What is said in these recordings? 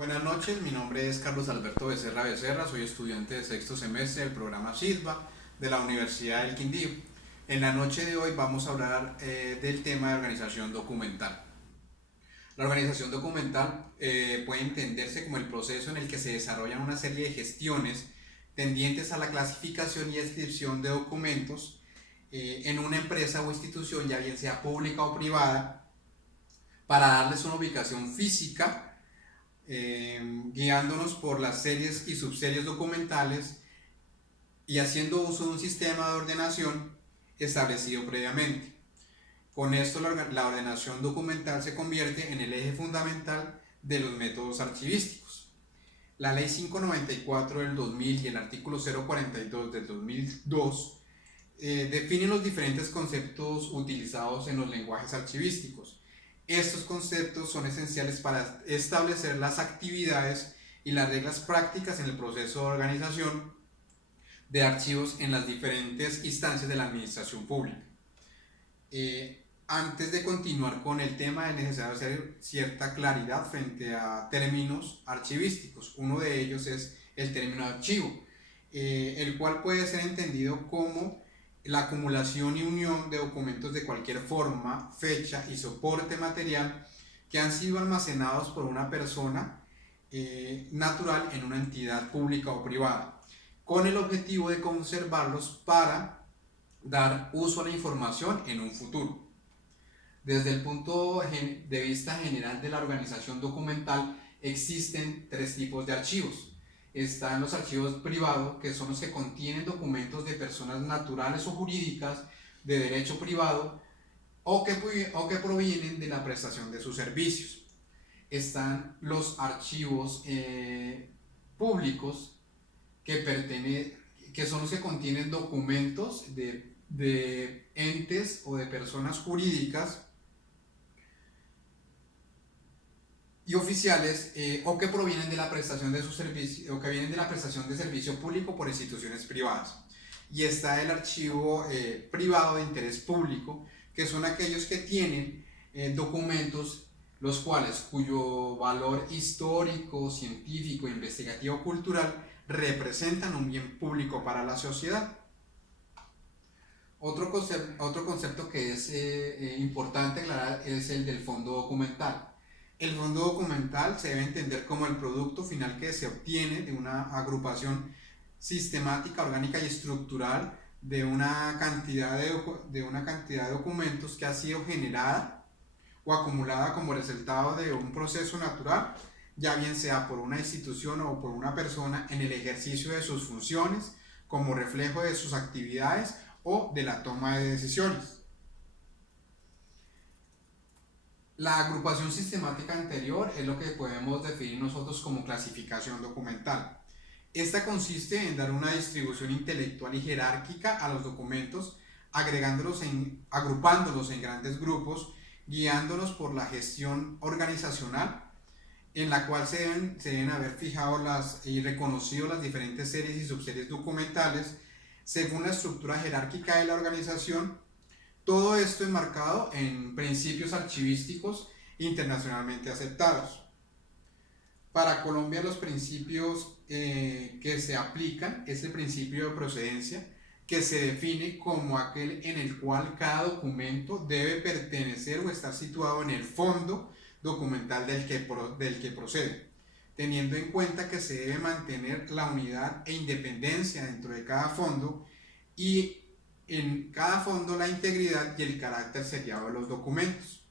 Buenas noches, mi nombre es Carlos Alberto Becerra Becerra, soy estudiante de sexto semestre del programa SISBA de la Universidad del Quindío. En la noche de hoy vamos a hablar del tema de organización documental. La organización documental puede entenderse como el proceso en el que se desarrollan una serie de gestiones tendientes a la clasificación y descripción de documentos en una empresa o institución, ya bien sea pública o privada, para darles una ubicación física, guiándonos por las series y subseries documentales y haciendo uso de un sistema de ordenación establecido previamente. Con esto la ordenación documental se convierte en el eje fundamental de los métodos archivísticos. La Ley 594 del 2000 y el artículo 042 del 2002 definen los diferentes conceptos utilizados en los lenguajes archivísticos. Estos conceptos son esenciales para establecer las actividades y las reglas prácticas en el proceso de organización de archivos en las diferentes instancias de la administración pública. Antes de continuar con el tema, es necesario hacer cierta claridad frente a términos archivísticos. Uno de ellos es el término archivo, el cual puede ser entendido como la acumulación y unión de documentos de cualquier forma, fecha y soporte material que han sido almacenados por una persona natural en una entidad pública o privada, con el objetivo de conservarlos para dar uso a la información en un futuro. Desde el punto de vista general de la organización documental, existen tres tipos de archivos. Están los archivos privados, que son los que contienen documentos de personas naturales o jurídicas de derecho privado o que provienen de la prestación de sus servicios. Están los archivos públicos, que son los que contienen documentos de entes o de personas jurídicas y oficiales o que provienen de la prestación de sus servicios o que vienen de la prestación de servicio público por instituciones privadas. Y está el archivo privado de interés público, que son aquellos que tienen documentos los cuales cuyo valor histórico, científico, investigativo, cultural representan un bien público para la sociedad. Otro concepto que es importante aclarar es el del fondo documental. El fondo documental se debe entender como el producto final que se obtiene de una agrupación sistemática, orgánica y estructural de una cantidad de documentos que ha sido generada o acumulada como resultado de un proceso natural, ya bien sea por una institución o por una persona en el ejercicio de sus funciones, como reflejo de sus actividades o de la toma de decisiones. La agrupación sistemática anterior es lo que podemos definir nosotros como clasificación documental. Esta consiste en dar una distribución intelectual y jerárquica a los documentos, agrupándolos en grandes grupos, guiándonos por la gestión organizacional, en la cual se deben haber fijado y reconocido las diferentes series y subseries documentales según la estructura jerárquica de la organización. Todo esto enmarcado en principios archivísticos internacionalmente aceptados. Para Colombia, los principios que se aplican es el principio de procedencia, que se define como aquel en el cual cada documento debe pertenecer o estar situado en el fondo documental del que procede, teniendo en cuenta que se debe mantener la unidad e independencia dentro de cada fondo y en cada fondo la integridad y el carácter sellado de los documentos.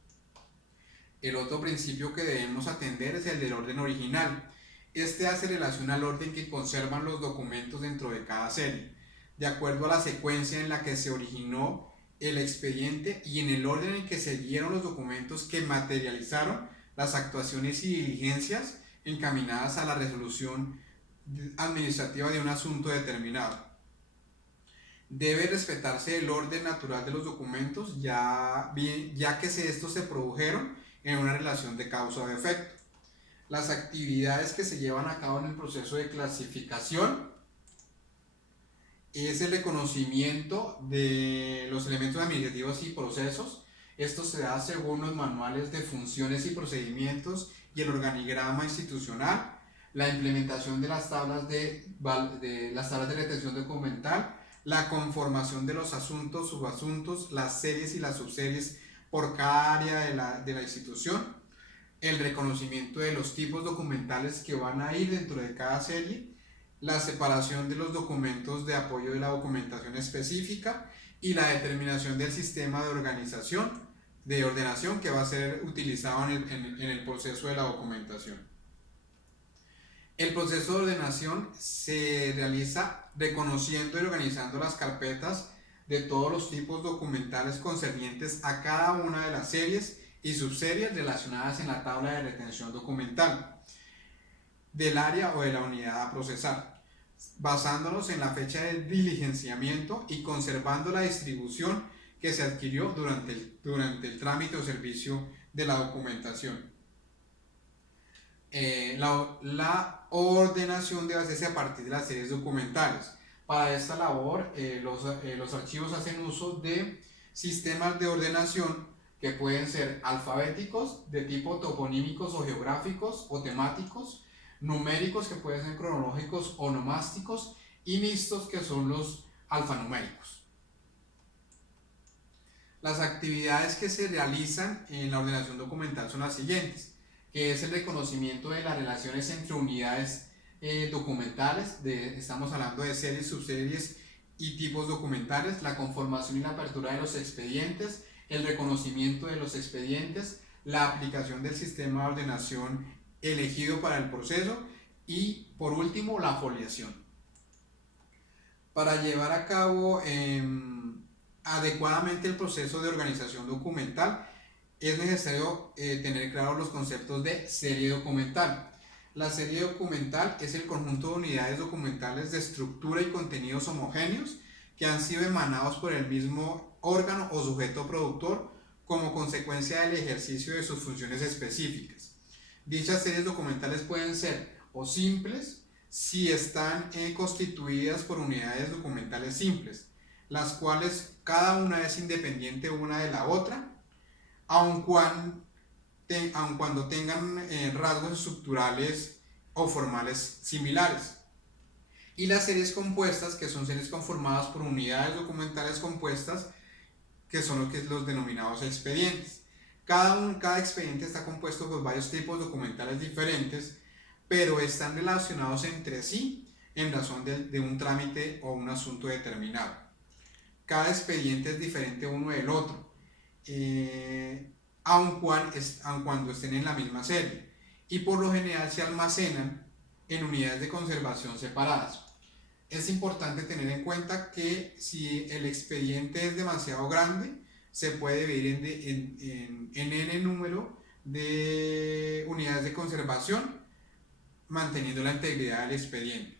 El otro principio que debemos atender es el del orden original. Este hace relación al orden que conservan los documentos dentro de cada serie, de acuerdo a la secuencia en la que se originó el expediente y en el orden en que se dieron los documentos que materializaron las actuaciones y diligencias encaminadas a la resolución administrativa de un asunto determinado. Debe respetarse el orden natural de los documentos, ya que estos se produjeron en una relación de causa o efecto. Las actividades que se llevan a cabo en el proceso de clasificación es el reconocimiento de los elementos administrativos y procesos. Esto se da según los manuales de funciones y procedimientos y el organigrama institucional, la implementación de las tablas de retención documental, la conformación de los asuntos, subasuntos, las series y las subseries por cada área de la institución, el reconocimiento de los tipos documentales que van a ir dentro de cada serie, la separación de los documentos de apoyo de la documentación específica y la determinación del sistema de ordenación que va a ser utilizado en el proceso de la documentación. El proceso de ordenación se realiza reconociendo y organizando las carpetas de todos los tipos documentales concernientes a cada una de las series y subseries relacionadas en la tabla de retención documental del área o de la unidad a procesar, basándonos en la fecha de diligenciamiento y conservando la distribución que se adquirió durante el trámite o servicio de la documentación. La ordenación debe hacerse a partir de las series documentales. Para esta labor, los archivos hacen uso de sistemas de ordenación que pueden ser alfabéticos, de tipo toponímicos o geográficos o temáticos, numéricos que pueden ser cronológicos o nomásticos y mixtos que son los alfanuméricos. Las actividades que se realizan en la ordenación documental son las siguientes, que es el reconocimiento de las relaciones entre unidades documentales, estamos hablando de series, subseries y tipos documentales, la conformación y la apertura de los expedientes, el reconocimiento de los expedientes, la aplicación del sistema de ordenación elegido para el proceso y por último la foliación. Para llevar a cabo adecuadamente el proceso de organización documental es necesario tener claros los conceptos de serie documental. La serie documental es el conjunto de unidades documentales de estructura y contenidos homogéneos que han sido emanados por el mismo órgano o sujeto productor como consecuencia del ejercicio de sus funciones específicas. Dichas series documentales pueden ser o simples si están constituidas por unidades documentales simples, las cuales cada una es independiente una de la otra, aun cuando tengan rasgos estructurales o formales similares. Y las series compuestas, que son series conformadas por unidades documentales compuestas, que son los denominados expedientes. Cada expediente está compuesto por varios tipos documentales diferentes, pero están relacionados entre sí en razón de un trámite o un asunto determinado. Cada expediente es diferente uno del otro, aun cuando estén en la misma serie, y por lo general se almacenan en unidades de conservación separadas. Es importante tener en cuenta que si el expediente es demasiado grande, se puede dividir en n número de unidades de conservación, manteniendo la integridad del expediente.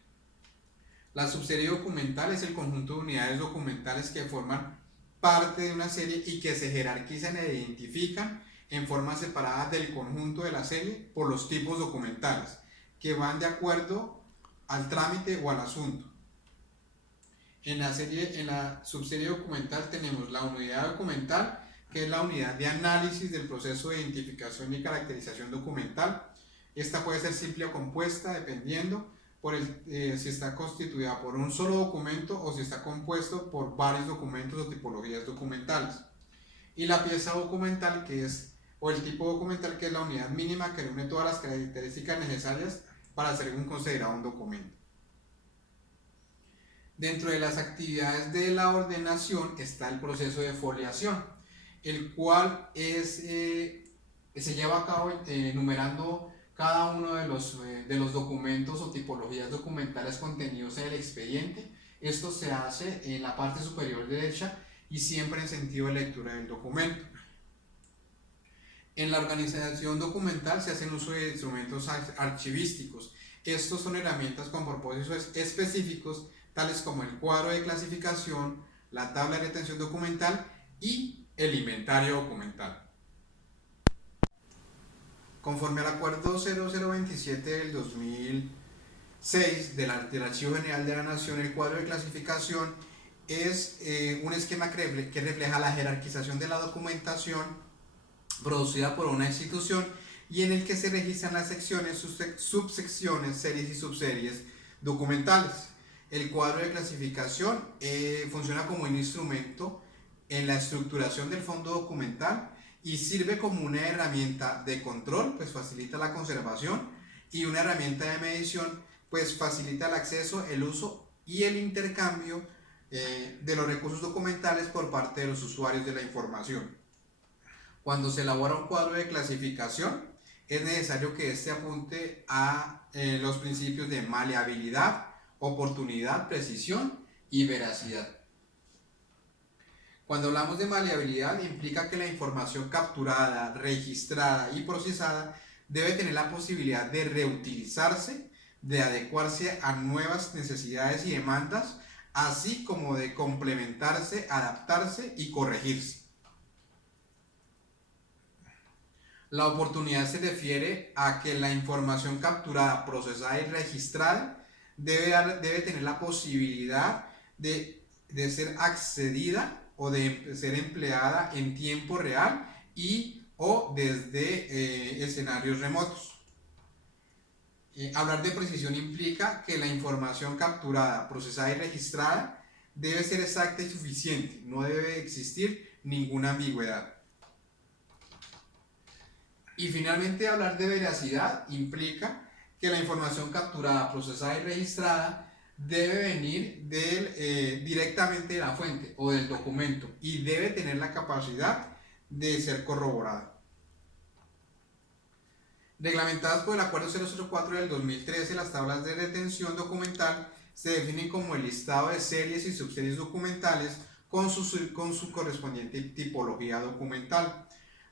La subserie documental es el conjunto de unidades documentales que forman parte de una serie y que se jerarquizan e identifican en forma separada del conjunto de la serie por los tipos documentales, que van de acuerdo al trámite o al asunto. En la subserie documental tenemos la unidad documental, que es la unidad de análisis del proceso de identificación y caracterización documental. Esta puede ser simple o compuesta, dependiendo si está constituida por un solo documento o si está compuesto por varios documentos o tipologías documentales. Y la pieza documental, o el tipo documental, que es la unidad mínima que reúne todas las características necesarias para ser considerado un documento. Dentro de las actividades de la ordenación está el proceso de foliación, el cual se lleva a cabo enumerando cada uno de los documentos o tipologías documentales contenidos en el expediente. Esto se hace en la parte superior derecha y siempre en sentido de lectura del documento. En la organización documental se hacen uso de instrumentos archivísticos. Estos son herramientas con propósitos específicos, tales como el cuadro de clasificación, la tabla de retención documental y el inventario documental. Conforme al acuerdo 0027 del 2006 del Archivo General de la Nación, el cuadro de clasificación es un esquema que refleja la jerarquización de la documentación producida por una institución y en el que se registran las secciones, subsecciones, series y subseries documentales. El cuadro de clasificación funciona como un instrumento en la estructuración del fondo documental y sirve como una herramienta de control, pues facilita la conservación, y una herramienta de medición, pues facilita el acceso, el uso y el intercambio de los recursos documentales por parte de los usuarios de la información. Cuando se elabora un cuadro de clasificación, es necesario que éste apunte a los principios de maleabilidad, oportunidad, precisión y veracidad. Cuando hablamos de maleabilidad, implica que la información capturada, registrada y procesada debe tener la posibilidad de reutilizarse, de adecuarse a nuevas necesidades y demandas, así como de complementarse, adaptarse y corregirse. La oportunidad se refiere a que la información capturada, procesada y registrada debe tener la posibilidad de ser accedida o de ser empleada en tiempo real y o desde escenarios remotos. Hablar de precisión implica que la información capturada, procesada y registrada debe ser exacta y suficiente, no debe existir ninguna ambigüedad. Y finalmente, hablar de veracidad implica que la información capturada, procesada y registrada debe venir directamente de la fuente o del documento y debe tener la capacidad de ser corroborada. Reglamentadas por el Acuerdo 004 del 2013, las tablas de retención documental se definen como el listado de series y subseries documentales con su correspondiente tipología documental.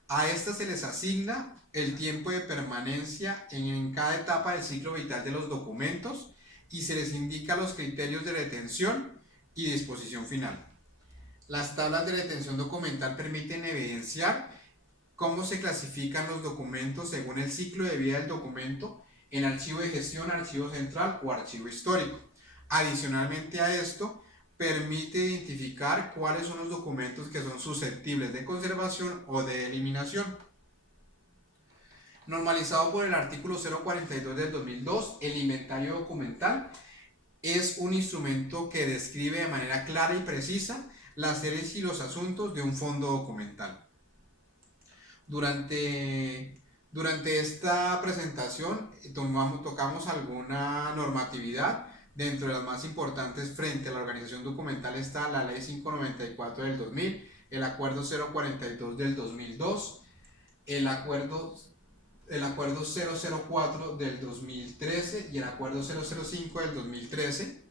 A estas se les asigna el tiempo de permanencia en cada etapa del ciclo vital de los documentos y se les indica los criterios de retención y disposición final. Las tablas de retención documental permiten evidenciar cómo se clasifican los documentos según el ciclo de vida del documento en archivo de gestión, archivo central o archivo histórico. Adicionalmente a esto, permite identificar cuáles son los documentos que son susceptibles de conservación o de eliminación. Normalizado por el artículo 042 del 2002, el inventario documental es un instrumento que describe de manera clara y precisa las series y los asuntos de un fondo documental. Durante esta presentación tocamos alguna normatividad. Dentro de las más importantes frente a la organización documental está la Ley 594 del 2000, el Acuerdo 042 del 2002, el Acuerdo 004 del 2013 y el Acuerdo 005 del 2013.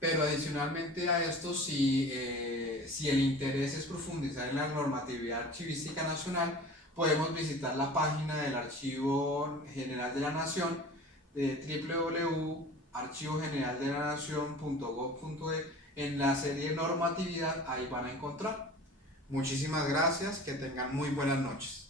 Pero adicionalmente a esto, si el interés es profundizar en la normatividad archivística nacional, podemos visitar la página del Archivo General de la Nación de www.archivogeneraldelanacion.gov.e. En la serie normatividad ahí van a encontrar. Muchísimas gracias, que tengan muy buenas noches.